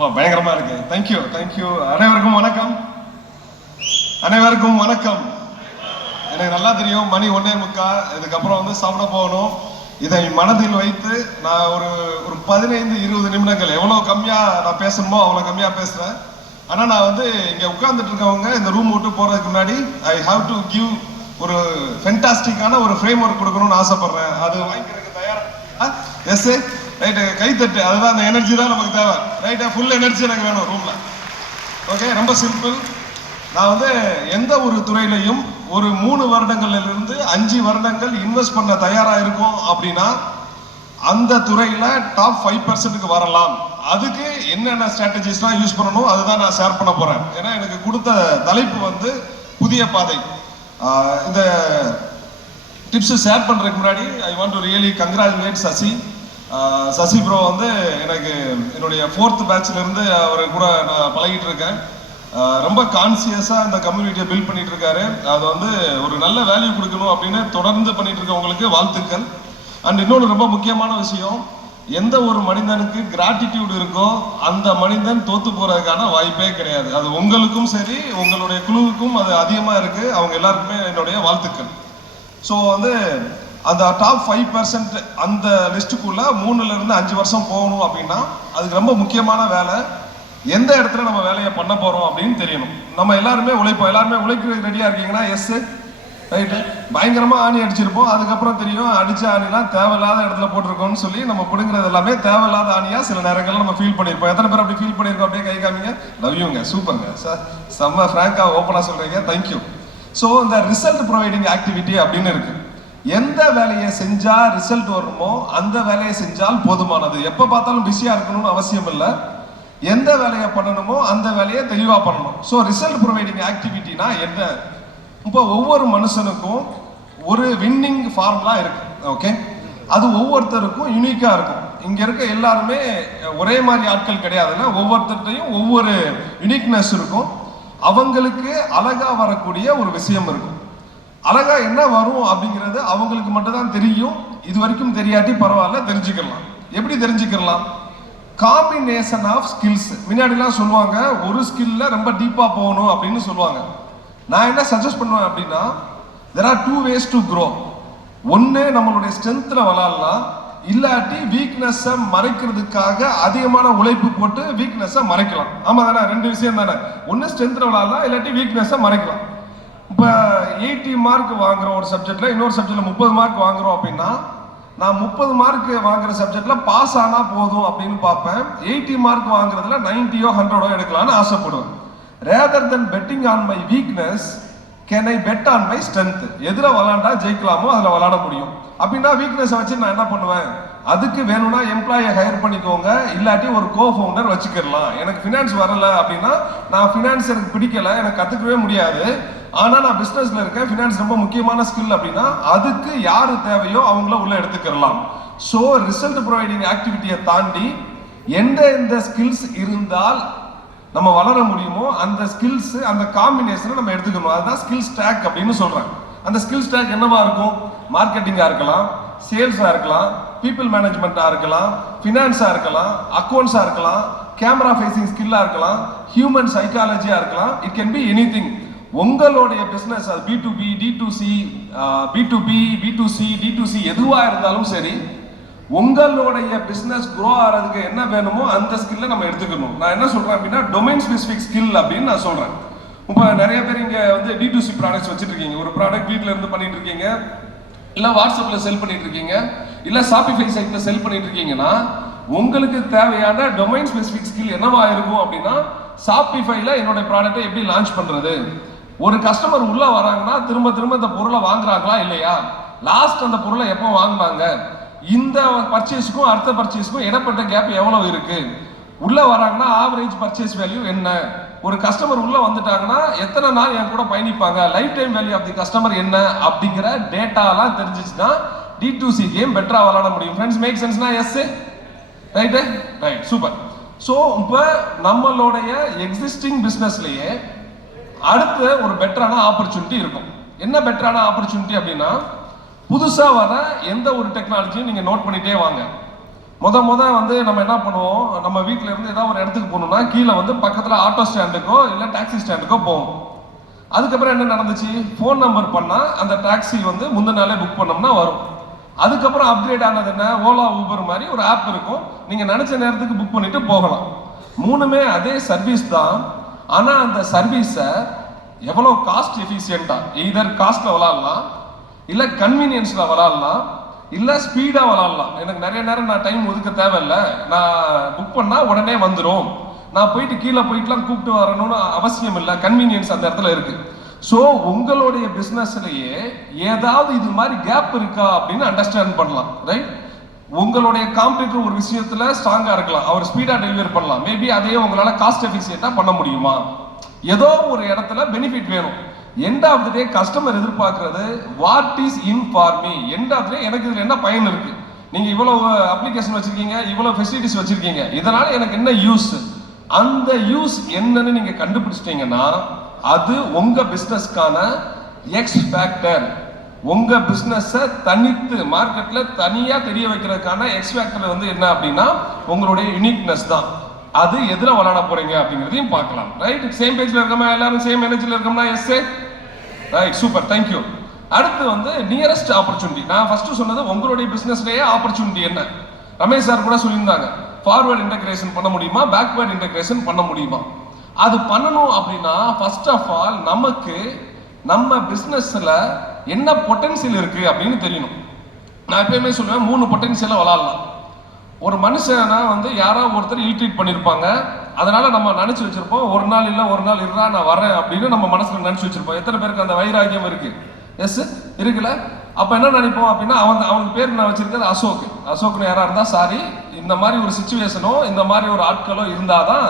பயங்கரமா இருக்கு. தேங்க்யூ. அனைவருக்கும் வணக்கம். எனக்கு நல்லா தெரியும் மணி 1:45. இதுக்கப்புறம் வந்து சாப்பிட போகணும். இதை மனதில் வைத்து நான் ஒரு 15-20 நிமிடங்கள் எவ்வளவு கம்மியா நான் பேசணுமோ அவ்வளவு கம்மியா பேசுறேன். ஆனா நான் வந்து இங்க உட்கார்ந்துட்டு இருக்கவங்க இந்த ரூம் விட்டு போறதுக்கு முன்னாடி ஐ ஹாவ் டு கிவ் ஒரு ஃபென்டாஸ்டிக்கான ஒரு ஃப்ரேம் ஒர்க் கொடுக்கணும்னு ஆசைப்படுறேன். அது வாங்கிக்கிறதுக்கு தயாரா? எஸ் ரைட்டு, கைத்தட்டு. அதுதான் அந்த எனர்ஜி தான் நமக்கு தேவை. ரைட்டா, ஃபுல் எனர்ஜி எனக்கு வேணும் ரூம்ல. ஓகே, ரொம்ப சிம்பிள். நான் வந்து எந்த ஒரு துறையிலையும் ஒரு 3 வருடங்கள்ல 5 வருடங்கள் இன்வெஸ்ட் பண்ண தயாரா இருக்கும் அப்படின்னா அந்த துறையில டாப் 5%க்கு வரலாம். அதுக்கு என்னென்ன ஸ்ட்ராட்டஜிஸ்லாம் யூஸ் பண்ணணும் அதுதான் நான் ஷேர் பண்ண போறேன். ஏன்னா எனக்கு கொடுத்த தலைப்பு வந்து புதிய பாதை. இந்த டிப்ஸ் ஷேர் பண்றதுக்கு முன்னாடி I want to really congratulate Sasi bro. வந்து எனக்கு என்னுடைய 4th பேட்ச்ல இருந்து அவர் கூட நான் பழகிட்டு இருக்கேன். ரொம்ப கான்சியஸா இந்த கம்யூனிட்டியை பில்ட் பண்ணிட்டு இருக்காரு. அது வந்து ஒரு நல்ல வேல்யூ கொடுக்கணும் அப்படின்னு தொடர்ந்து பண்ணிட்டு இருக்கவங்களுக்கு வாழ்த்துக்கள். அண்ட் இன்னொன்று ரொம்ப முக்கியமான விஷயம், எந்த ஒரு மனிதனுக்கு கிராட்டிடியூட் இருக்கோ அந்த மனிதன் தோத்து போறதுக்கான வாய்ப்பே கிடையாது. அது உங்களுக்கும் சரி உங்களுடைய குழுவுக்கும் அது அதிகமா இருக்கு. அவங்க எல்லாருக்குமே என்னுடைய வாழ்த்துக்கள். ஸோ வந்து அந்த டாப் 5% அந்த லிஸ்ட்டுக்குள்ள 3-5 வருஷம் போகணும் அப்படின்னா அதுக்கு ரொம்ப முக்கியமான வேலை எந்த இடத்துல நம்ம வேலையை பண்ண போறோம் அப்படின்னு தெரியணும். நம்ம எல்லாருமே உழைப்போம். எல்லாருமே உழைக்கிறதுக்கு ரெடியா இருக்கீங்கன்னா எஸ் ரைட்டு. பயங்கரமா ஆணி அடிச்சிருப்போம். அதுக்கப்புறம் தெரியும் அடிச்ச ஆணிலாம் தேவையில்லாத இடத்துல போட்டிருக்கோம்னு சொல்லி நம்ம பிடுங்கிறது எல்லாமே தேவையில்லாத ஆணியா சில நேரங்கள்ல நம்ம ஃபீல் பண்ணியிருப்போம். எத்தனை பேர் அப்படி ஃபீல் பண்ணியிருக்கோம்? அப்படியே கை காமிங்க. லவ் யூங்க, சூப்பருங்க சார், செம்ம ஃப்ராங்கா ஓப்பனா சொல்றீங்க, தேங்க்யூ. ஸோ இந்த ரிசல்ட் ப்ரொவைடிங் ஆக்டிவிட்டி அப்படின்னு இருக்கு. எந்த வேலையை செஞ்சா ரிசல்ட் வருமோ அந்த வேலையை செஞ்சால் போதுமானது. எப்ப பார்த்தாலும் பிஸியா இருக்கணும்னு அவசியம் இல்லை. எந்த வேலையை பண்ணணுமோ அந்த வேலையை தெளிவா பண்ணணும். ஸோ ரிசல்ட் ப்ரொவைடிங் ஆக்டிவிட்டினா என்ன? இப்போ ஒவ்வொரு மனுஷனுக்கும் ஒரு வின்னிங் ஃபார்முலா இருக்கு. ஓகே, அது ஒவ்வொருத்தருக்கும் யூனிக்கா இருக்கும். இங்க இருக்க எல்லாருமே ஒரே மாதிரி ஆட்கள் கிடையாதுன்னா ஒவ்வொருத்தர்ட்டையும் ஒவ்வொரு யூனிக்னஸ் இருக்கும். அவங்களுக்கு அழகா வரக்கூடிய ஒரு விஷயம் இருக்கும். அழகா என்ன வரும் அப்படிங்கிறது அவங்களுக்கு மட்டும் தான் தெரியும். இது வரைக்கும் தெரியாட்டி பரவாயில்ல, தெரிஞ்சுக்கலாம். எப்படி தெரிஞ்சுக்கலாம்? Combination of skills. முன்னாடிலாம் சொல்லுவாங்க ஒரு ஸ்கில்ல ரொம்ப டீப்பா போகணும் அப்படின்னு சொல்லுவாங்க. நான் என்ன சஜஸ்ட் பண்ணுவேன் அப்படின்னா there are 2 ways to grow. ஒன்று நம்மளுடைய ஸ்ட்ரென்த்ல வளரலாம், இல்லாட்டி வீக்னஸை மறைக்கிறதுக்காக அதிகமான உழைப்பு போட்டு வீக்னஸை மறைக்கலாம். ஆமா தானே? 2 விஷயம் தானே. ஒன்று ஸ்ட்ரென்த்ல வளரலாம், இல்லாட்டி வீக்னஸை மறைக்கலாம். இப்போ 80 மார்க் வாங்குறோம் ஒரு சப்ஜெக்ட்ல, இன்னொரு சப்ஜெக்ட்ல 30 மார்க் வாங்குறோம் அப்படின்னா நான் 30 மார்க் வாங்குற சப்ஜெக்ட்ல பாஸ் ஆனா போதும் அப்படின்னு பார்ப்பேன். 80 மார்க் வாங்குறதுல 90-ஓ 100-ஓ எடுக்கலாம்னு ஆசைப்படுவேன். Rather than betting on my weakness can I bet on my strength. எதிர விளாண்டா ஜெயிக்கலாமோ அதில் விளாட முடியும். அப்படின்னா வீக்னஸை வச்சு நான் என்ன பண்ணுவேன்? அதுக்கு வேணும்னா எம்ப்ளாயை ஹையர் பண்ணிக்கோங்க, இல்லாட்டி ஒரு கோ ஃபவுண்டர் வச்சுக்கிடலாம். எனக்கு ஃபினான்ஸ் வரல அப்படின்னா நான் ஃபினான்ஸ் எனக்கு பிடிக்கல, எனக்கு கற்றுக்கவே முடியாது, ஆனால் நான் பிஸ்னஸ்ல இருக்கேன், ஃபினான்ஸ் ரொம்ப முக்கியமான ஸ்கில் அப்படின்னா அதுக்கு யாரு தேவையோ அவங்கள உள்ள எடுத்துக்கலாம். ஸோ ரிசல்ட் ப்ரொவைடிங் ஆக்டிவிட்டியை தாண்டி எந்த ஸ்கில்ஸ் இருந்தால் நம்ம வளர முடியுமோ அந்த ஸ்கில்ஸ், அந்த காம்பினேஷனை நம்ம எடுத்துக்கணும். அதுதான் ஸ்கில் ஸ்டாக் அப்படின்னு சொல்றேன். அந்த ஸ்கில் ஸ்டாக் என்னவா இருக்கும்? மார்க்கெட்டிங்கா இருக்கலாம், சேல்ஸா இருக்கலாம், பீப்புள் மேனேஜ்மெண்டா இருக்கலாம், ஃபினான்ஸா இருக்கலாம், அக்கௌண்ட்ஸா இருக்கலாம், கேமரா ஃபேசிங் ஸ்கில்லா இருக்கலாம், ஹியூமன் சைக்காலஜியா இருக்கலாம். It can be anything. உங்களுடைய பிசினஸ் அது B2B, D2C, B2B, B2C, D2C எதுவா இருந்தாலும் சரி, உங்களுடைய பிசினஸ் க்ரோ ஆகிறதுக்கு என்ன வேணுமோ அந்த ஸ்கில்லை நம்ம எடுத்துக்கணும். நான் என்ன சொல்றேன் அப்படின்னா டொமைன் ஸ்பெசிஃபிக் ஸ்கில் அப்படின்னு நான் சொல்றேன். இப்போ நிறைய பேர் இங்க வந்து D2C ப்ராடக்ட்ஸ் வச்சுட்டு இருக்கீங்க. ஒரு ப்ராடக்ட் வீட்டில இருந்து பண்ணிட்டு இருக்கீங்க, இல்ல வாட்ஸ்அப்ல செல் பண்ணிட்டு இருக்கீங்க, இல்ல ஷாப்பிஃபை சைட்ல செல் பண்ணிட்டு இருக்கீங்கன்னா உங்களுக்கு தேவையான டொமைன் ஸ்பெசிஃபிக் ஸ்கில் என்னவா இருக்கும் அப்படின்னா ஷாப்பிஃபைல என்னோட ப்ராடக்ட்டை எப்படி லான்ச் பண்றது, ஒரு கஸ்டமர் உள்ள வராங்கன்னா திரும்ப இந்த பொருளை வாங்குறாங்களா இல்லையா, லாஸ்ட் அந்த பொருளை எப்போ வாங்கினாங்க, இந்த பர்ச்சேஸுக்கும் அடுத்த பர்ச்சேஸுக்கும் இடப்பட்ட கேப் எவ்வளவு இருக்கு, உள்ள வராங்கன்னா ஆவரேஜ் பர்ச்சேஸ் வேல்யூ என்ன, ஒரு கஸ்டமர் உள்ள வந்துட்டாங்கன்னா எத்தனை நாள் என் கூட பயணிப்பாங்க, lifetime value of the customer என்ன அப்படிங்கிற டேட்டாலாம் தெரிஞ்சிச்சுன்னா D2C கேம் பெட்டரா விளையாட முடியும். ஃப்ரெண்ட்ஸ், மேக் சென்ஸ்னா? Yes right, right, super. So இப்போ நம்மளுடைய எக்ஸிஸ்டிங் பிஸ்னஸ்லயே அடுத்த ஒரு பெட்டரான ஆப்பர்ச்சுனிட்டி இருக்கும். என்ன பெட்டரான ஆப்பர்ச்சுனிட்டி அப்படின்னா புதுசா வர எந்த ஒரு டெக்னாலஜியும் நீங்க நோட் பண்ணிட்டே வாங்க. வந்து நம்ம என்ன பண்ணுவோம், நம்ம வீட்டில் இருந்து ஏதாவது ஒரு இடத்துக்கு போகணும்னா கீழே வந்து பக்கத்தில் ஆட்டோ ஸ்டாண்டுக்கோ இல்லை டாக்ஸி ஸ்டாண்டுக்கோ போவோம். அதுக்கப்புறம் என்ன நடந்துச்சு, ஃபோன் நம்பர் பண்ணால் அந்த டாக்ஸி வந்து முந்தின நாளே புக் பண்ணோம்னா வரும். அதுக்கப்புறம் அப்கிரேட் ஆனது என்ன, ஓலா ஊபர் மாதிரி ஒரு ஆப் இருக்கும், நீங்கள் நினச்ச நேரத்துக்கு புக் பண்ணிட்டு போகலாம். மூணுமே அதே சர்வீஸ் தான். ஆனால் அந்த சர்வீஸை எவ்வளோ காஸ்ட் எஃபிஷியண்டாக, எய்தர் காஸ்ட்டில் விளாட்லாம், இல்லை கன்வீனியன்ஸில் விளாட்லாம், இல்லை ஸ்பீடாக விளாட்லாம். எனக்கு நிறைய நேரம் நான் டைம் ஒதுக்க தேவையில்லை, நான் புக் பண்ணால் உடனே வந்துடும், நான் போயிட்டு கீழே போயிட்டுலாம் கூப்பிட்டு வரணும்னு அவசியம் இல்லை, கன்வீனியன்ஸ் அந்த இடத்துல இருக்கு. ஸோ உங்களுடைய பிஸ்னஸ்லேயே ஏதாவது இது மாதிரி கேப் இருக்கா அப்படின்னு அண்டர்ஸ்டாண்ட் பண்ணலாம். ரைட், உங்களுடைய காம்படிட்டர் ஒரு விஷயத்துல ஸ்ட்ராங்கா இருக்கலாம், அவர் ஸ்பீடா டெலிவரி பண்ணலாம், மேபி அதே உங்களால காஸ்ட் எஃபிஷியண்டா பண்ண முடியுமா, ஏதோ ஒரு இடத்துல பெனிஃபிட் வேணும். End of the day customer எதிர்பார்க்கிறது what is in for me, end of the day எனக்கு இதுல என்ன பயன் இருக்கு, நீங்க இவ்வளவு அப்ளிகேஷன் வச்சிருக்கீங்க, இவ்வளவு ஃபெசிலிட்டிஸ் வச்சிருக்கீங்க, இதனால எனக்கு என்ன யூஸ், அந்த யூஸ் என்னன்னு நீங்க கண்டுபிடிச்சிட்டீங்கன்னா அது உங்க பிசினஸ்க்கான எக்ஸ் ஃபேக்டர். உங்க பிசினஸ் தனித்து மார்க்கெட்ல தனியா தெரிய வைக்கிறதுக்கான எக்ஸ் ஃபேக்டர் வந்து என்ன அப்படின்னா உங்களுடைய யூனிக்னஸ் தான். அது எதுல விளையாட போறீங்க அப்படிங்கிறதையும் பார்க்கலாம். ரைட், சேம் பேஜ்ல இருக்கோமா, எல்லாரும் சேம் எனர்ஜில இருக்கோம்னா எஸ் ரைட், சூப்பர், தேங்க்யூ. அடுத்து வந்து நியரஸ்ட் ஆப்பர்ச்சுனிட்டி. நான் ஃபர்ஸ்ட் சொன்னது உங்களுடைய பிசினஸ்லயே ஆப்பர்ச்சுனிட்டி என்ன. ரமேஷ் சார் கூட சொல்லியிருந்தாங்க, ஃபார்வர்ட் இன்டகிரேஷன் பண்ண முடியுமா, பேக்வர்ட் இன்டகிரேஷன் பண்ண முடியுமா. அது பண்ணணும் அப்படின்னா ஃபர்ஸ்ட் ஆஃப் ஆல் நமக்கு நம்ம பிசினஸ்ல என்ன பொட்டன்சியல் இருக்கு அப்படின்னு தெரியணும். நான் எப்பயுமே சொல்லுவேன் 3 பொட்டன்சியலை விளாடலாம். ஒரு மனுஷனா வந்து யாரோ ஒருத்தர் இல்ட்ரீட் பண்ணியிருப்பாங்க, அதனால நம்ம நினைச்சு வச்சிருப்போம் ஒரு நாள் இல்லை ஒரு நாள் இருறா நான் வரேன் அப்படின்னு நம்ம மனசுல நினைச்சு வச்சிருப்போம். எத்தனை பேருக்கு அந்த வைராக்கியம் இருக்கு? எஸ் இருக்குல்ல. அப்ப என்ன நினைப்போம் அப்படின்னா அவனுக்கு பேர் நான் வச்சிருக்கிறது அசோக். அசோக்னு யாரா இருந்தா சாரி, இந்த மாதிரி ஒரு சிச்சுவேஷனோ இந்த மாதிரி ஒரு ஆட்களோ இருந்தாதான்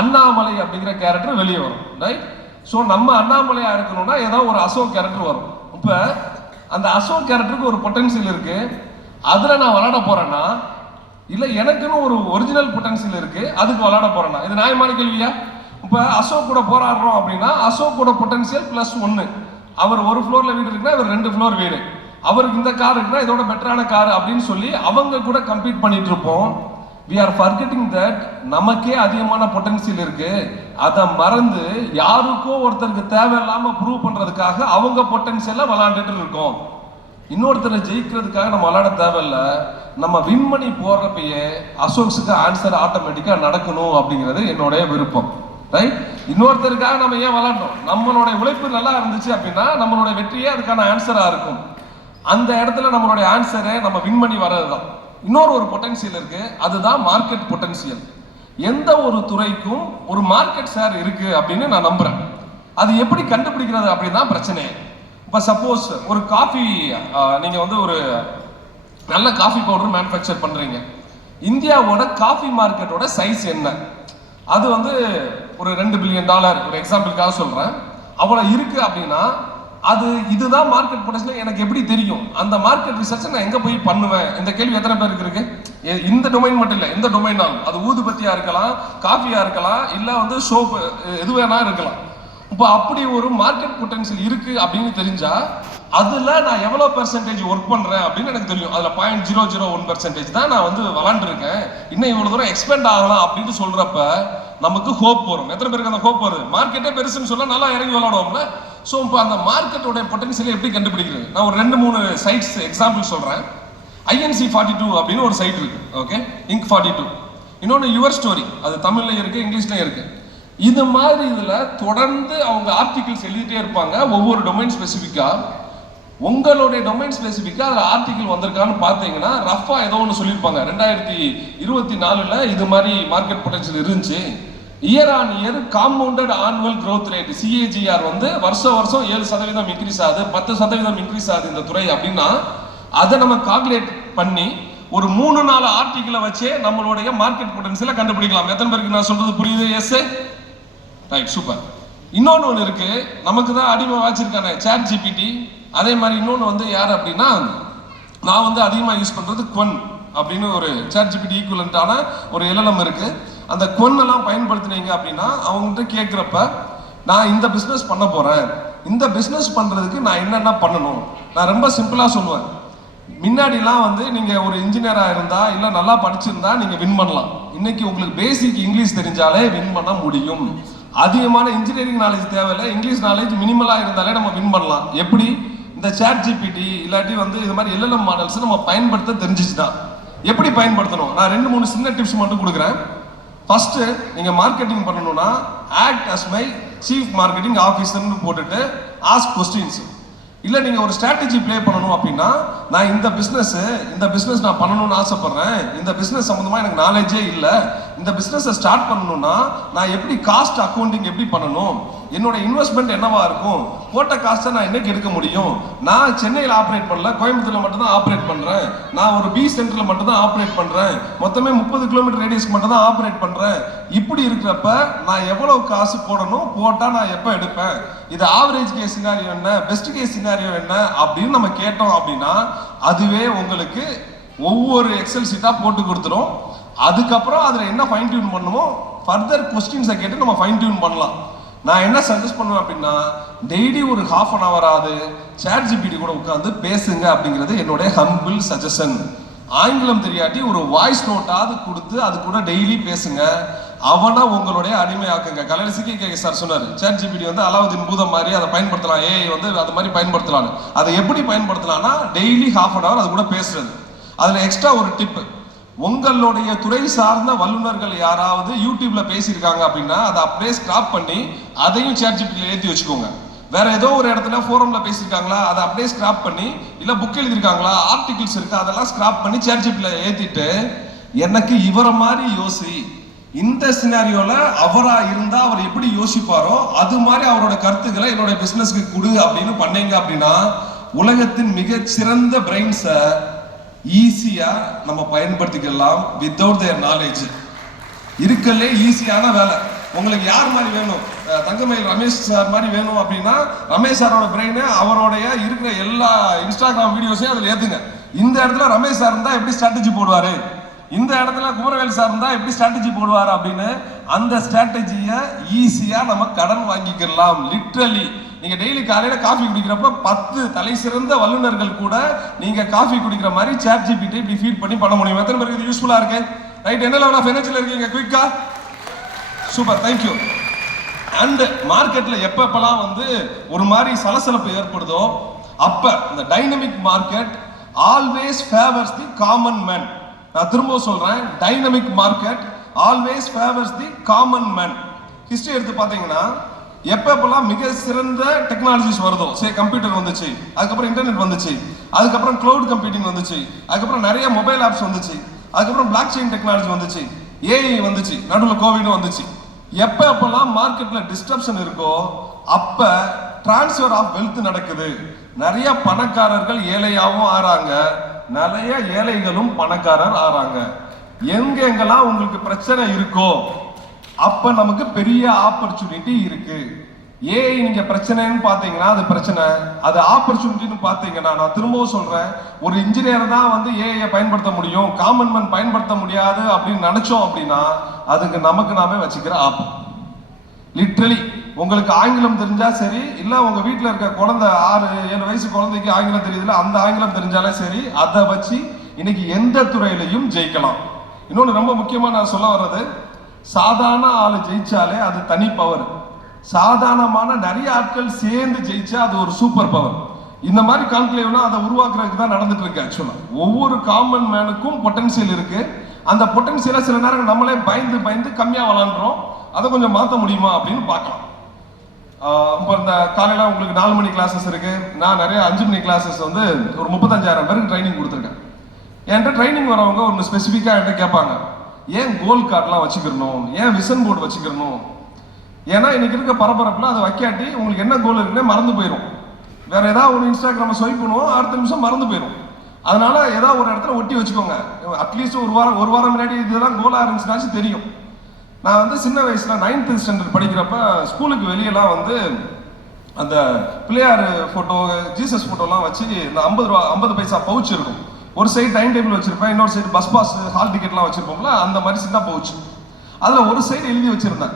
அண்ணாமலை அப்படிங்கிற கேரக்டர் வெளியே வரும். ரைட், ஸோ நம்ம அண்ணாமலையா இருக்கணும்னா ஏதோ ஒரு அசோக் கேரக்டர் வரும். இப்போ அந்த அசோக் கேரக்டருக்கு ஒரு பொட்டன்சியல் இருக்கு, அதுல நான் விளையாட போறேன்னா இல்ல எனக்குன்னு ஒரு ஒரிஜினல் பொட்டன்சியல் இருக்கு அதுக்கு விளையாட போறேன்னா, இது நியாயமான கேள்வியா? இப்ப அசோக் கூட போராடுறோம் அப்படின்னா அசோக் கூட பொட்டன்சியல் +1, அவர் ஒரு ஃப்ளோர்ல வீடு இருக்குன்னா இவர் 2 ஃப்ளோர் வீடு, அவருக்கு இந்த கார் இருக்குன்னா இதோட பெட்டரான கார் அப்படின்னு சொல்லி அவங்க கூட கம்பீட் பண்ணிட்டு இருப்போம். we are forgetting that நமக்கே அதிகமான பொட்டன்சியல் இருக்கு, அதை மறந்து யாருக்கோ ஒருத்தருக்கு தேவையில்லாம ப்ரூவ் பண்றதுக்காக அவங்க பொட்டன்சியலை விளையாண்டுட்டு இருக்கோம். இன்னொருத்தரை ஜெயிக்கிறதுக்காக நம்ம விளையாட தேவையில்லை, நம்ம வின் பண்ணி போறப்பயே அசோக்ஸுக்கு ஆன்சர் ஆட்டோமேட்டிக்கா நடக்கணும் அப்படிங்கிறது என்னுடைய விருப்பம். ரைட், இன்னொருத்தருக்காக நம்ம ஏன் விளையாடணும், நம்மளுடைய உழைப்பு நல்லா இருந்துச்சு அப்படின்னா நம்மளுடைய வெற்றியே அதுக்கான ஆன்சரா இருக்கும். அந்த இடத்துல நம்மளுடைய ஆன்சரை நம்ம வின் பண்ணி வர்றதுதான். இன்னொரு பொட்டன்சியல் இருக்கு, அதுதான் மார்க்கெட் பொட்டன்சியல். எந்த ஒரு துறைக்கும் ஒரு மார்க்கெட் ஷேர் இருக்கு அப்படின்னு நான் நம்புறேன். அது எப்படி கண்டுபிடிக்கிறது அப்படின்னா பிரச்சனை. இப்போ சப்போஸ் ஒரு காஃபி நீங்க வந்து ஒரு நல்ல காஃபி பவுடர் மேனுஃபேக்சர் பண்றீங்க, இந்தியாவோட காஃபி மார்க்கெட்டோட சைஸ் என்ன, அது வந்து ஒரு $2 பில்லியன், ஒரு எக்ஸாம்பிளுக்காக சொல்றேன், அவ்வளவு இருக்கு அப்படின்னா அது இதுதான் மார்க்கெட் பொட்டன்ஷியல் எனக்கு எப்படி தெரியும்? அந்த மார்க்கெட் ரிசர்ச் நான் எங்க போய் பண்ணுவேன்? இந்த கேள்வி எத்தனை பேருக்கு இருக்கு? இந்த டொமைன் மட்டும் இல்லை, எந்த டொமைனாலும், அது ஊதுபத்தியா இருக்கலாம், காஃபியா இருக்கலாம், இல்ல வந்து சோப்பு, எது வேணா இருக்கலாம். இப்போ அப்படி ஒரு மார்க்கெட் பொட்டன்ஷியல் இருக்கு அப்படின்னு தெரிஞ்சா அதுல நான் எவ்வளவு பெர்சன்டேஜ் ஒர்க் பண்றேன் அப்படின்னு எனக்கு தெரியும். அதுல 0.001% தான் நான் வந்து விளாண்டுருக்கேன், இன்னும் இவ்வளவு தூரம் எக்ஸ்பெண்ட் ஆகலாம் அப்படின்னு சொல்றப்ப நமக்கு ஹோப் வரும். எத்தனை பேருக்கு அந்த ஹோப் வருது? மார்க்கெட்டே பெருசுன்னு சொன்னா நல்லா இறங்கி விளையாடுவோம்ல. ஸோ இப்போ அந்த மார்க்கெட்டோட பொட்டன்ஷியலை எப்படி கண்டுபிடிக்கிறது? நான் ஒரு 2-3 சைட்ஸ் எக்ஸாம்பிள் சொல்றேன். INC42 அப்படின்னு ஒரு சைட் இருக்கு, ஓகே, Inc42. இன்னொன்று யுவர் ஸ்டோரி, அது தமிழ்ல இருக்கு, இங்கிலீஷ்லயும் இருக்கு. இது மாதிரி இதுல தொடர்ந்து அவங்க ஆர்டிகிள்ஸ் எழுதிட்டே இருப்பாங்க, ஒவ்வொரு டொமைன் ஸ்பெசிஃபிக்கா. உங்களுடைய டொமைன் ஸ்பெசிஃபிக்கா அதுல ஆர்டிகிள் வந்திருக்கான்னு பார்த்தீங்கன்னா ரஃபா ஏதோ ஒன்று சொல்லியிருப்பாங்க, 2024ல இது மாதிரி மார்க்கெட் பொட்டன்ஷியல் இருந்துச்சு, year on year compounded annual growth rate CAGR வந்து வருஷம் 7% இன்க்ரீஸ் ஆகுது, 10% இன்க்ரீஸ் ஆகுது இந்த துறை அப்படின்னா அதை நம்ம கால்குலேட் பண்ணி ஒரு 3-4 ஆர்டிகிளை வச்சே நம்மளுடைய மார்க்கெட் பொட்டன்ஷியலை கண்டுபிடிக்கலாம். எத்தனை பேருக்கு நான் சொல்றது புரியுது? S right, super. இன்னொன்று இருக்கு, நமக்கு தான் அடிமை வாச்சிருக்கானே ChatGPT. அதே மாதிரி இன்னொன்று வந்து யார் அப்படின்னா நான் வந்து அதிகமாக யூஸ் பண்றது குவன் அப்படின்னு ஒரு ChatGPT ஈக்குவலண்டான ஒரு LLM இருக்கு. அந்த குவன் எல்லாம் பயன்படுத்தினீங்க அப்படின்னா அவங்ககிட்ட கேட்குறப்ப நான் இந்த பிஸ்னஸ் பண்ண போறேன், இந்த பிஸ்னஸ் பண்றதுக்கு நான் என்னென்ன பண்ணணும், நான் ரொம்ப சிம்பிளா சொல்லுவேன். முன்னாடிலாம் வந்து நீங்க ஒரு இன்ஜினியரா இருந்தா இல்ல நல்லா படிச்சிருந்தா நீங்க வின் பண்ணலாம். இன்னைக்கு உங்களுக்கு பேசிக் இங்கிலீஷ் தெரிஞ்சாலே வின் பண்ண முடியும். அதிகமான இன்ஜினியரிங் நாலேஜ் தேவையில்லை, இங்கிலீஷ் நாலேஜ் மினிமலா இருந்தாலே நம்ம வின் பண்ணலாம். எப்படி? இந்த சாட் ஜிபிடி இல்லாட்டி வந்து இது மாதிரி எல்எல்எம் மாடல்ஸ் நம்ம பயன்படுத்த தெரிஞ்சிச்சுன்னா எப்படி பயன்படுத்தணும், நான் 2-3 சின்ன டிப்ஸ் மட்டும் கொடுக்குறேன். ஃபர்ஸ்ட், நீங்க மார்க்கெட்டிங் பண்ணணும்னா act as my chief marketing ஆஃபீஸர்னு போட்டுட்டு ஆஸ்க் கொஸ்டின்ஸ். இல்ல நீங்க ஒரு ஸ்ட்ராட்டஜி ப்ளே பண்ணணும் அப்படின்னா, நான் இந்த பிசினஸ் நான் பண்ணணும்னு ஆசைப்படுறேன், இந்த பிசினஸ் சம்பந்தமா எனக்கு நாலேஜே இல்ல, இந்த பிசினஸை ஸ்டார்ட் பண்ணணும்னா நான் எப்படி காஸ்ட் அக்கௌண்டிங் எப்படி பண்ணணும், என்னோட இன்வெஸ்ட்மெண்ட் என்னவா இருக்கும், போட்ட காஸ்ட்டை நான் என்னைக்கு எடுக்க முடியும், நான் சென்னையில் ஆப்ரேட் பண்ணல, கோயம்புத்தூர்ல மட்டும் தான் ஆப்ரேட் பண்றேன், நான் ஒரு பி சென்டர்ல மட்டும் தான் ஆப்ரேட் பண்றேன், மொத்தமே 30 கிலோமீட்டர் ரேடியஸ்க்கு மட்டும் தான் ஆப்ரேட் பண்றேன். இப்படி இருக்கிறப்ப நான் எவ்வளவு காசு போடணும், போட்டா நான் எப்ப எடுப்பேன், இது ஆவரேஜ் கேஸ் சினாரியோ என்ன, பெஸ்ட் கேஸ் சினாரியோ என்ன அப்படின்னு நம்ம கேட்டோம் அப்படின்னா அதுவே உங்களுக்கு ஒவ்வொரு எக்ஸல் சீட்டா போட்டு கொடுத்துரும். அதுக்கப்புறம் அதுல என்ன ஃபைன் டியூன் பண்ணுமோ ஃபர்தர் கொஸ்டின்ஸை கேட்டு நம்ம ஃபைன் டியூன் பண்ணலாம். நான் என்ன சஜஸ்ட் பண்ணுவேன் அப்படின்னா, டெய்லி ஒரு ½ அன் அவர் ஆகுது சாட் ஜிபிடி கூட உட்காந்து பேசுங்க அப்படிங்கிறது என்னுடைய ஹம்பிள் சஜஷன். ஆங்கிலம் தெரியாட்டி ஒரு வாய்ஸ் நோட்டாவது கொடுத்து அது கூட டெய்லி பேசுங்க. அவனை உங்களுடைய அடிமையாக்குங்க. கலைஞர் சிகே சார் சொன்னார், சாட் ஜிபிடி வந்து அலாவுதீன் பூதம் மாதிரி அதை பயன்படுத்தலாம், ஏஐ வந்து அது மாதிரி பயன்படுத்தலாம். அதை எப்படி பயன்படுத்தலாம்னா டெய்லி ½ அன் அவர் அது கூட பேசுறது. அதுல எக்ஸ்ட்ரா ஒரு டிப், உங்களுடைய துறை சார்ந்த வல்லுநர்கள் யாராவது யூடியூப்ல பேசியிருக்காங்க அப்படின்னா அதை அப்படியே ஸ்கிராப் பண்ணி அதையும் சாட் ஜிபிடியில் ஏற்றி வச்சுக்கோங்க. வேற ஏதோ ஒரு இடத்துல ஃபோரம்ல பேசியிருக்காங்களா அதை அப்படியே ஸ்கிராப் பண்ணி, இல்ல புக் எழுதியிருக்காங்களா, ஆர்டிகிள்ஸ் இருக்கு, அதெல்லாம் ஸ்கிராப் பண்ணி சாட் ஜிபிடியில் ஏத்திட்டு எனக்கு இவரை மாதிரி யோசி, இந்த சினாரியோல அவரா இருந்தா அவர் எப்படி யோசிப்பாரோ அது மாதிரி அவரோட கருத்துக்களை என்னோட பிசினஸ்க்கு கொடு அப்படின்னு பண்ணீங்க அப்படின்னா உலகத்தின் மிக சிறந்த பிரெயின்ஸை ஈஸியா நம்ம பயன்படுத்திக்கலாம் வித்தவுட் தேர் நாலேஜ். இருக்கலே ஈஸியான வேலை. உங்களுக்கு யார் மாதிரி வேணும், தங்கமயில் ரமேஷ் சார் மாதிரி வேணும் அப்படின்னா ரமேஷ் சாரோட பிரெயினை அவருடைய இருக்கிற எல்லா இன்ஸ்டாகிராம் வீடியோஸையும் அதில் ஏத்துங்க. இந்த இடத்துல ரமேஷ் சார் இருந்தா எப்படி ஸ்ட்ராட்டஜி போடுவாரு, இந்த இடத்துல குமரவேல் சார் இருந்தா எப்படி ஸ்ட்ராட்டஜி போடுவார் அப்படின்னு அந்த ஸ்ட்ராட்டஜியை ஈஸியா நம்ம கடன் வாங்கிக்கலாம். லிட்ரலி நீங்க டெய்லி காலையில காஃபி குடிக்கிறப்ப 10 தலை சிறந்த வல்லுநர்கள் கூட நீங்க காஃபி குடிக்கிற மாதிரி சாட் ஜிபிடி இப்படி ஃபீட் பண்ணி பண்ண முடியும். எத்தனை பேருக்கு இது யூஸ்ஃபுல்லா இருக்கு? ரைட், என்ன லெவல் ஆஃப் எனர்ஜில இருக்கீங்க? குயிக்கா, சூப்பர், தேங்க்யூ. அண்ட் மார்க்கெட்ல எப்பப்பெல்லாம் வந்து ஒரு மாதிரி சலசலப்பு ஏற்படுதோ அப்ப இந்த டைனமிக் மார்க்கெட் ஆல்வேஸ் ஃபேவர்ஸ் தி காமன் மேன். நான் திரும்ப சொல்றேன், டைனமிக் மார்க்கெட் ஆல்வேஸ் ஃபேவர்ஸ் தி காமன் மேன். ஹிஸ்டரி எடுத்து பாத்தீங்கன்னா எப்பப்பெல்லாம் மிக சிறந்த டெக்னாலஜிஸ் வருதோ, சே கம்ப்யூட்டர் வந்துச்சு, அதுக்கப்புறம் இன்டர்நெட் வந்துச்சு, அதுக்கப்புறம் கிளவுட் கம்ப்யூட்டிங் வந்துச்சு, அதுக்கப்புறம் நிறைய மொபைல் ஆப்ஸ் வந்துச்சு, அதுக்கப்புறம் பிளாக் செயின் டெக்னாலஜி வந்துச்சு, ஏஐ வந்துச்சு, நடுவில் கோவிடும் வந்துச்சு. எப்பப்பெல்லாம் மார்க்கெட்ல டிஸ்டர்ப்ஷன் இருக்கோ அப்ப டிரான்ஸ்ஃபர் ஆஃப் வெல்த் நடக்குது. நிறைய பணக்காரர்கள் ஏழையாவும் ஆறாங்க, நிறைய ஏழைகளும் பணக்காரர் ஆறாங்க. எங்கெங்கெல்லாம் உங்களுக்கு பிரச்சனை இருக்கோ அப்ப நமக்கு பெரிய ஆப்பர்ச்சுனிட்டி இருக்கு. ஏஐ நீங்க பிரச்சனைன்னு பாத்தீங்கன்னா அது பிரச்சனை, அது ஆப்பர்ச்சுனிட்டின்னு பாத்தீங்கன்னா, நான் திரும்பவும் சொல்றேன், ஒரு இன்ஜினியர் தான் வந்து ஏஐ பயன்படுத்த முடியும், காமன் மேன் பயன்படுத்த முடியாது அப்படின்னு நினைச்சோம் அப்படின்னா அதுக்கு நமக்கு நாமே வச்சுக்கிற ஆப். லிட்ரலி உங்களுக்கு ஆங்கிலம் தெரிஞ்சா சரி, இல்ல உங்க வீட்டுல இருக்க குழந்தை 6-7 வயசு குழந்தைக்கு ஆங்கிலம் தெரியுதுல, அந்த ஆங்கிலம் தெரிஞ்சாலே சரி, அதை வச்சு இன்னைக்கு எந்த துறையிலையும் ஜெயிக்கலாம். இன்னொன்னு ரொம்ப முக்கியமா நான் சொல்ல வர்றது, சாதாரண ஆளு ஜெயிச்சாலே அது தனி பவர், சாதாரணமான நிறைய ஆட்கள் சேர்ந்து ஜெயிச்சா அது ஒரு சூப்பர் பவர். இந்த மாதிரி கான்க்ளேவ்னா அதை உருவாக்குறதுக்கு தான் நடந்துட்டு இருக்கு. ஆக்சுவலா ஒவ்வொரு காமன் மேனுக்கும் பொட்டன்சியல் இருக்கு. அந்த பொட்டன்சியலை சில நேரம் நம்மளே பயந்து பயந்து கம்மியா விளாண்டுறோம். அதை கொஞ்சம் மாற்ற முடியுமா அப்படின்னு பார்க்கலாம். இப்போ இந்த காலையில உங்களுக்கு 4 மணி கிளாஸஸ் இருக்கு, நான் நிறைய 5 மணி கிளாஸஸ் வந்து ஒரு 35,000 பேருக்கு ட்ரைனிங் கொடுத்துருக்கேன். என்கிட்ட ட்ரைனிங் வரவங்க ஒன்று ஸ்பெசிஃபிக்காக என்கிட்ட கேட்பாங்க, ஏன் கோல் கார்டெலாம் வச்சுக்கிறணும், ஏன் விஷன் போர்டு வச்சுக்கிறணும்? ஏன்னா இன்னைக்கு இருக்க பரபரப்பில் அதை வைக்காட்டி உங்களுக்கு என்ன கோல் இருக்குன்னே மறந்து போயிடும். வேற ஏதாவது ஒரு இன்ஸ்டாகிராமை ஸ்வைப் பண்ணுவோம், அடுத்த நிமிஷம் மறந்து போயிடும். அதனால ஏதாவது ஒரு இடத்துல ஒட்டி வச்சுக்கோங்க. அட்லீஸ்ட் ஒரு வாரம் முன்னாடி இதெல்லாம் கோலாக இருந்துச்சுனாச்சும் தெரியும். நான் வந்து சின்ன வயசுல 9th ஸ்டாண்டர்ட் படிக்கிறப்ப ஸ்கூலுக்கு வெளியெல்லாம் வந்து அந்த பிள்ளையார் போட்டோ, ஜீசஸ் போட்டோலாம் வச்சு இந்த 50 பைசா பவுச் இருக்கும். ஒரு சைடு டைம் டேபிள் வச்சிருப்பேன், இன்னொரு சைடு பஸ் பாஸ் ஹால் டிக்கெட்லாம் வச்சிருப்போம்ல, அந்த மாதிரி சின்ன பவுச். அதுல ஒரு சைடு எழுதி வச்சிருந்தேன்,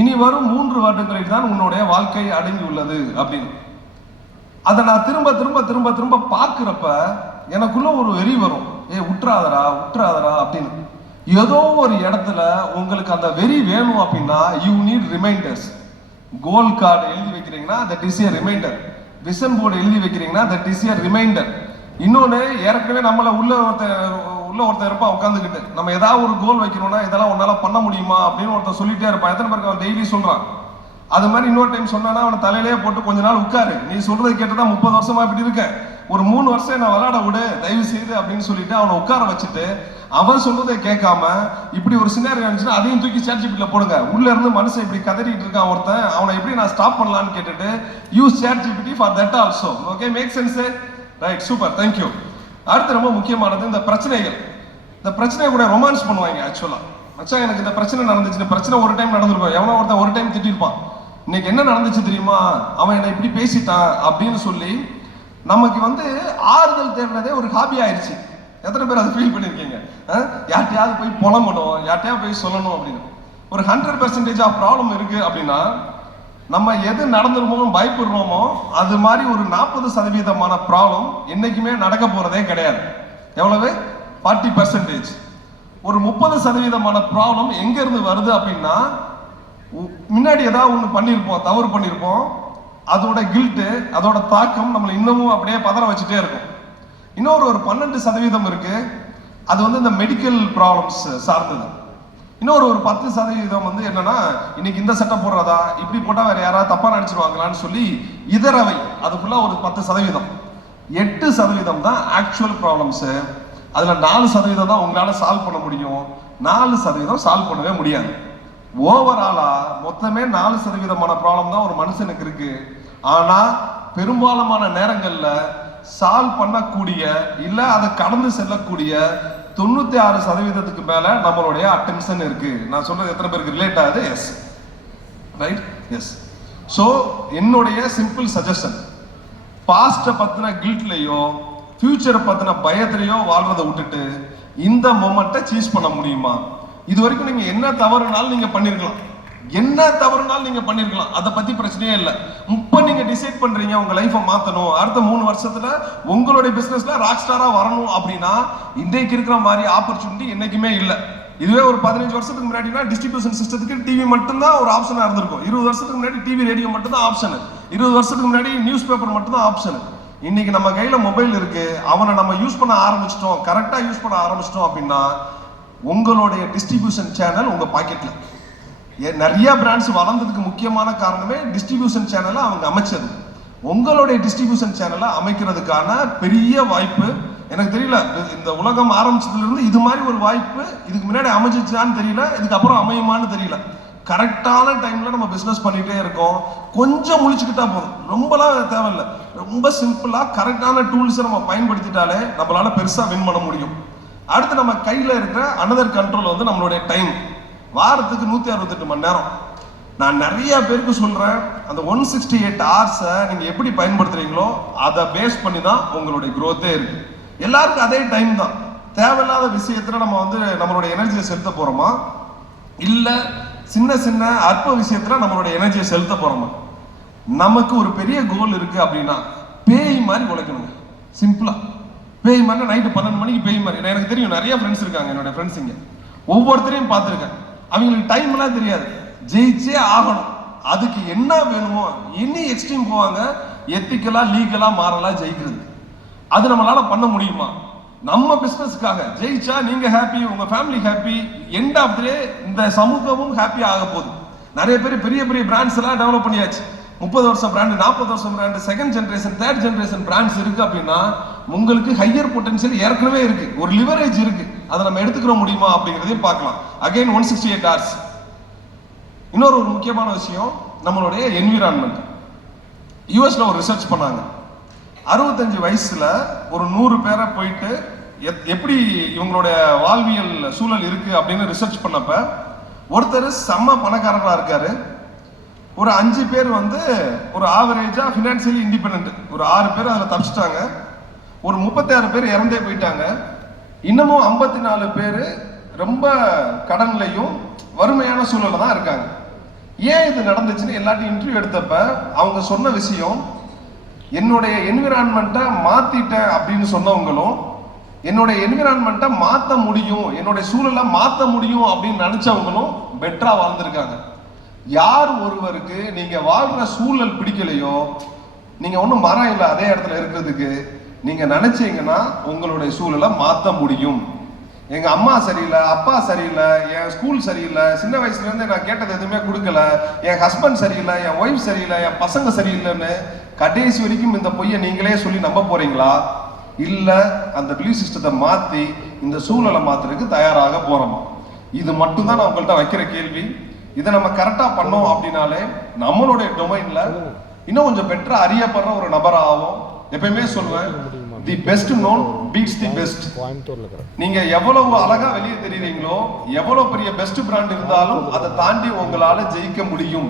இனி வரும் 3 வருடங்களில் தான் உன்னுடைய வாழ்க்கை அடங்கி உள்ளது அப்படின்னு. அதை நான் திரும்ப திரும்ப திரும்ப திரும்ப பார்க்கிறப்ப எனக்குள்ள ஒரு வெறி வரும், விட்டுறாதரா அப்படின்னு. ஏதோ ஒரு இடத்துல உங்களுக்கு அந்த வெறி வேணும் அப்படின்னா you need reminders. Goal card எழுதி வைக்கிறீங்கன்னா that is a reminder. Vision board எழுதி வைக்கிறீங்கன்னா தட் இஸ் ஏ ரிமைண்டர். இன்னொன்று, ஏற்கனவே நம்மள உள்ள ஒருத்தர் இருப்பான் உட்காந்துக்கிட்டு, நம்ம ஏதாவது ஒரு கோல் வைக்கணும்னா இதெல்லாம் உன்னால பண்ண முடியுமா அப்படின்னு ஒருத்தர் சொல்லிட்டே இருப்பான். எத்தனை பேருக்கு அவன் டெய்லி சொல்றான். அது மாதிரி இன்னொரு டைம் சொன்னா அவனை தலையிலேயே போட்டு கொஞ்ச நாள் உட்காரு, நீ சொல்றதை கேட்டுதான் 30 வருஷமா இப்படி இருக்கேன், ஒரு 3 வருஷம் நான் விளையாட விடு தயவு செய்து அப்படின்னு சொல்லிட்டு அவனை உட்கார வச்சுட்டு அவன் சொல்றதை கேட்காம இப்படி ஒரு சினாரியோ இருந்துச்சுன்னா அதையும் தூக்கி ChatGPT போடுங்க. உள்ள இருந்து மனுஷன் இப்படி கதறிட்டு இருக்கான் ஒருத்தன், அவனை எப்படி நான் ஸ்டாப் பண்ணலான்னு கேட்டுட்டு use ChatGPT for that also. Okay, make sense? Right, super, thank you. அடுத்து ரொம்ப முக்கியமானது இந்த பிரச்சனைகள். இந்த பிரச்சனையை கூட ரொமான்ஸ் பண்ணுவாங்க. ஆக்சுவலா மச்சா எனக்கு இந்த பிரச்சனை நடந்துச்சு, இந்த பிரச்சனை ஒரு டைம் நடந்திருக்கும், எவனோ ஒருத்தன் ஒரு டைம் திட்டிருப்பான், இன்னைக்கு என்ன நடந்துச்சு தெரியுமா, அவன் என்னை இப்படி பேசிட்டான் அப்படின்னு சொல்லி நமக்கு ஆறுதல் தேடுறதே ஒரு ஹாபி ஆயிடுச்சு. எத்தனை பேர் அதை ஃபீல் பண்ணியிருக்கீங்க? யார்ட்டையாவது போய் புலம்பணும், யார்ட்டையாவது போய் சொல்லணும் அப்படின்னு. ஒரு 100% ஆஃப் ப்ராப்ளம் இருக்கு அப்படின்னா நம்ம எது நடந்துருமோ பயப்படுறோமோ அது மாதிரி ஒரு 40% ப்ராப்ளம் என்னைக்குமே நடக்க போறதே கிடையாது. எவ்வளவு? 40%. ஒரு 30% ப்ராப்ளம் எங்க இருந்து வருது அப்படின்னா முன்னாடி ஏதாவது ஒன்று பண்ணியிருப்போம், தவறு பண்ணியிருப்போம், அதோட கில்ட்டு, அதோட தாக்கம் நம்மளை இன்னமும் அப்படியே பதற வச்சுட்டே இருக்கும். இன்னொரு 12% இருக்கு, அது இந்த மெடிக்கல் ப்ராப்ளம்ஸ் சார்ந்தது. இன்னொரு 10% என்னன்னா இன்னைக்கு இந்த சட்டை போடுறதா, இப்படி போட்டா வேற யாராவது தப்பா நினைச்சிருவாங்களான்னு சொல்லி இதரவை, அது ஃபுல்லா ஒரு 10%. 8% தான் ஆக்சுவல் ப்ராப்ளம்ஸ். அதுல 4% தான் உங்களால சால்வ் பண்ண முடியும், 4% சால்வ் பண்ணவே முடியாது. ஓவராலா மொத்தமே 4% ப்ராப்ளம் தான் ஒரு மனுஷனுக்கு இருக்கு. ஆனா பெரும்பாலான நேரங்கள்ல சால்வ் பண்ணக்கூடிய இல்ல அதை கடந்து செல்லக்கூடிய 96% மேல நம்மளுடைய அட்டென்ஷன் இருக்கு. நான் சொல்றது எத்தனை பேருக்கு ரிலேட் ஆகுது? Yes, right, yes. சோ என்னுடைய சிம்பிள் சஜஷன், பாஸ்ட பத்தின கில்ட்லயோ ஃபியூச்சரை பத்தின பயத்திலையோ வாழ்றதை விட்டுட்டு இந்த மொமெண்ட்டை சீஸ் பண்ண முடியுமா? இது வரைக்கும் நீங்க என்ன தவறுனாலும் நீங்க பண்ணிருக்கலாம், அதை பத்தி பிரச்சனையே இல்லை. இப்ப நீங்க டிசைட் பண்றீங்க உங்க லைஃபை மாத்தணும், அடுத்த 3 வருஷத்துல உங்களுடைய பிசினஸ்ல ராக் ஸ்டாரா வரணும் அப்படின்னா இன்றைக்கு இருக்கிற மாதிரி ஆப்பர்ச்சுனிட்டி என்னைக்குமே இல்லை. இதுவே ஒரு 15 வருஷத்துக்கு முன்னாடினா டிஸ்ட்ரிபியூஷன் சிஸ்டத்துக்கு டிவி மட்டும்தான் ஒரு ஆப்ஷனா இருந்திருக்கும். 20 வருஷத்துக்கு முன்னாடி டிவி ரேடியோ மட்டும் தான் ஆப்ஷன், 20 வருஷத்துக்கு முன்னாடி நியூஸ் பேப்பர் மட்டும் தான் ஆப்ஷன். இன்னைக்கு நம்ம கையில மொபைல் இருக்கு, அவனை நம்ம யூஸ் பண்ண ஆரம்பிச்சிட்டோம், கரெக்டா யூஸ் பண்ண ஆரம்பிச்சிட்டோம் அப்படின்னா உங்களுடைய டிஸ்ட்ரிபியூஷன் சேனல் உங்க பாக்கெட்ல. நிறைய பிராண்ட்ஸ் வளர்ந்ததுக்கு முக்கியமான காரணமே டிஸ்ட்ரிபியூஷன் சேனலை அவங்க அமைச்சது. உங்களுடைய டிஸ்ட்ரிபியூஷன் சேனலை அமைக்கிறதுக்கான பெரிய வாய்ப்பு எனக்கு தெரியல. இந்த உலகம் ஆரம்பிச்சதுல இருந்து இது மாதிரி ஒரு வாய்ப்பு இதுக்கு முன்னாடி அமைஞ்சிச்சான்னு தெரியல, இதுக்கப்புறம் அமையுமான்னு தெரியல. கரெக்டான டைம்ல நம்ம பிசினஸ் பண்ணிட்டே இருக்கோம். கொஞ்சம் முழிச்சுக்கிட்டா போதும், ரொம்பலாம் தேவையில்லை. ரொம்ப சிம்பிளா கரெக்டான டூல்ஸை நம்ம பயன்படுத்திட்டாலே நம்மளால பெருசா வின் பண்ண முடியும். அடுத்து நம்ம கையில இருக்கிற அனதர் கண்ட்ரோல் நம்மளுடைய டைம். வாரத்துக்கு 168 மணி நேரம். நான் நிறைய பேருக்கு சொல்றேன், அந்த 168 ஹவர்ஸை நீங்க எப்படி பயன்படுத்துறீங்களோ அதை பேஸ் பண்ணி தான் உங்களுடைய growth இருக்கு. எல்லாருக்கும் அதே டைம் தான். தேவையில்லாத விஷயத்துல நம்ம நம்மளுடைய எனர்ஜியை செலுத்த போறோமா, இல்ல சின்ன சின்ன அற்ப விஷயத்துல நம்மளுடைய எனர்ஜியை செலுத்த போறோமா? நமக்கு ஒரு பெரிய கோல் இருக்கு அப்படின்னா பேய் மாதிரி உழைக்கணும். சிம்பிளா பேய் மாதிரி நைட்டு 12 மணிக்கு பேய் மாதிரி. எனக்கு தெரியும், நிறைய ஃப்ரெண்ட்ஸ் இருக்காங்க, என்னோட ஃப்ரெண்ட்ஸ் இங்க ஒவ்வொருத்தரையும் பார்த்துருக்கேன். அவங்களுக்கு டைம் எல்லாம் தெரியாது, ஜெயிச்சே ஆகணும், அதுக்கு என்ன வேணுமோ இனி எக்ஸ்ட்ரீம் போவாங்க, எத்திக்கலா லீகலா மாறலா ஜெயிக்கிறது. அது நம்மளால பண்ண முடியுமா? நம்ம பிசினஸ்க்காக ஜெயிச்சா நீங்க ஹாப்பி, உங்க family happy, end of the day இந்த சமூகமும் ஹாப்பி ஆக போகுது. நிறைய பேர் பெரிய பெரிய பிராண்ட்ஸ் எல்லாம் டெவலப் பண்ணியாச்சு. 30 வருஷம் பிராண்ட், 40 வருஷம் brand, second generation, third generation brands இருக்கு அப்படின்னா உங்களுக்கு ஹையர் பொட்டன்ஷியல் ஏற்கனவே இருக்கு, ஒரு லிவரேஜ் இருக்கு. அதை நம்ம எடுத்துக்கிற முடியுமா அப்படிங்கிறதையும் பார்க்கலாம். Again 168 hours. இன்னொரு முக்கியமான விஷயம் நம்மளுடைய என்விரான்மெண்ட். யூஎஸ்ல ஒரு ரிசர்ச் பண்ணாங்க. 65 வயசுல ஒரு 100 பேரை போயிட்டு எப்படி இவங்களுடைய வாழ்வியல் சூழல் இருக்கு அப்படின்னு ரிசர்ச் பண்ணப்ப ஒருத்தர் செம்ம பணக்காரராக இருக்காரு, ஒரு 5 பேர் ஒரு ஆவரேஜா ஃபினான்சியலி இண்டிபெண்டன்ட், ஒரு 6 பேர் அதில் தப்பிச்சிட்டாங்க, ஒரு 36 பேர் இறந்தே போயிட்டாங்க, இன்னமும் 54 பேர் ரொம்ப கடன்லையும் வறுமையான சூழல்ல தான் இருக்காங்க. ஏன் இது நடந்துச்சுன்னு எல்லாத்தையும் இன்டர்வியூ எடுத்தப்ப அவங்க சொன்ன விஷயம், என்னுடைய என்விரான்மெண்ட்டை மாத்திட்டேன் அப்படின்னு சொன்னவங்களும், என்னுடைய என்விரான்மெண்ட்டை மாற்ற முடியும், என்னுடைய சூழலை மாற்ற முடியும் அப்படின்னு நினைச்சவங்களும் பெட்டரா வாழ்ந்திருக்காங்க. யார் ஒருவருக்கு நீங்க வாழ்ற சூழல் பிடிக்கலையோ, நீங்க ஒன்றும் மரம் இல்லை அதே இடத்துல இருக்கிறதுக்கு, நீங்க நினைச்சீங்கன்னா உங்களுடைய சூழலை மாற்ற முடியும். எங்க அம்மா சரியில்லை, அப்பா சரியில்லை, என் ஸ்கூல் சரியில்லை, சின்ன வயசுல இருந்து நான் கேட்டது எதுவுமே கொடுக்கல, என் ஹஸ்பண்ட் சரியில்லை, என் ஒய்ஃப் சரியில்லை, என் பசங்க சரியில்லைன்னு கடைசி வரைக்கும் இந்த பொய்யை நீங்களே சொல்லி நம்ப போறீங்களா? இல்ல அந்த பிலீஃப் சிஸ்டத்தை மாத்தி இந்த சூழலை மாத்துறதுக்கு தயாராக போறோமா? இது மட்டும்தான் நான் உங்கள்கிட்ட வைக்கிற கேள்வி. இதை நம்ம கரெக்டா பண்ணோம் அப்படின்னாலே நம்மளுடைய டொமைன்ல இன்னும் கொஞ்சம் பெட்டரா அறியப்படுற ஒரு நபர் ஆகும். எப்பயுமே சொல்வேன், the best known beats the best. நீங்க எவ்வளவு அழகா வெளியே தெரியுறீங்களோ, எவ்வளவு பெரிய பெஸ்ட் பிராண்ட் இருந்தாலும் அதை தாண்டி உங்களால ஜெயிக்க முடியும்.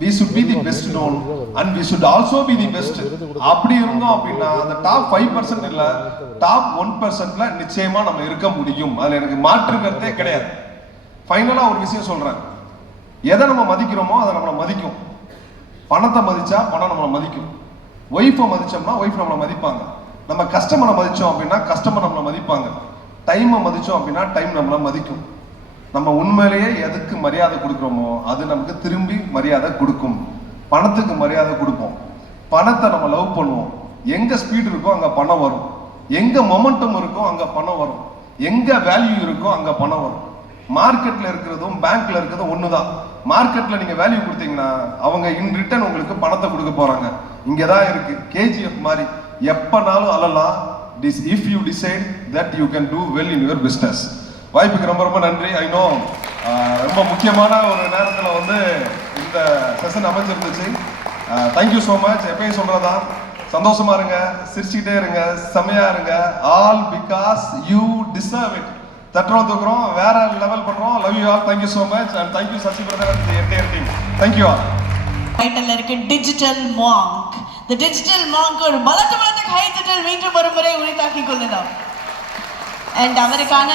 we should be the best known and we should also be the best. அப்படி இருந்தோம் அப்படின்னா அந்த டாப் 5% இல்ல, டாப் 1%ல நிச்சயமா நம்ம இருக்க முடியும். அதுல எனக்கு மாற்று கருத்தே கிடையாது. ஃபைனலா ஒரு விஷயம் சொல்றேன், எதை நம்ம மதிக்கிறோமோ அதை நம்மளை மதிக்கும். பணத்தை மதிச்சா பணம் நம்மளை மதிக்கும். ஒய்ஃபை மதிச்சோம்னா ஒய்ஃப் நம்மளை மதிப்பாங்க. நம்ம கஸ்டமரை மதிச்சோம் அப்படின்னா கஸ்டமர் நம்மளை மதிப்பாங்க. டைமை மதிச்சோம் அப்படின்னா டைம் நம்மளை மதிக்கும். நம்ம உண்மையிலேயே எதுக்கு மரியாதை கொடுக்குறோமோ அது நமக்கு திரும்பி மரியாதை கொடுக்கும். பணத்துக்கு மரியாதை கொடுப்போம், பணத்தை நம்ம லவ் பண்ணுவோம். எங்க ஸ்பீட் இருக்கோ அங்க பணம் வரும், எங்க மொமெண்டம் இருக்கோ அங்க பணம் வரும், எங்க வேல்யூ இருக்கோ அங்க பணம் வரும். மார்க்கெட்ல இருக்கிறதும் பேங்க்ல இருக்கிறதும் ஒண்ணுதான். மார்க்கெட்ல நீங்க வேல்யூ கொடுத்தீங்கன்னா அவங்க இன் ரிட்டர்ன் உங்களுக்கு பணத்தை கொடுக்க போறாங்க. இங்கதான் இருக்கு கேஜிஎஃப் மாதிரி, எப்பனாலும் அழலாம். if you decide that you can do well in your business. வாய்ப்புக்கு ரொம்ப ரொம்ப நன்றி. ஐ நோ ரொம்ப முக்கியமான ஒரு நேரத்தில் வந்து இந்த செஷன் அமைஞ்சிருந்துச்சு. Thank you so much. எப்பயும் சொல்றதான், சந்தோஷமா இருங்க, சிரிச்சுக்கிட்டே இருங்க, செமையா இருங்க. All because you deserve it. தட்டுறோம், தூக்குறோம், வேற லெவல் பண்றோம். Love you all. Thank you so much and thank you Sasi brother and the entire team. Thank you all. Title இருக்கு digital monk. The digital monk ஒரு பலத்த கை தட்டல் மீண்டும் ஒரு முறை உரித்தாக்கிக் கொள்ளலாம். அண்ட் அவருக்கான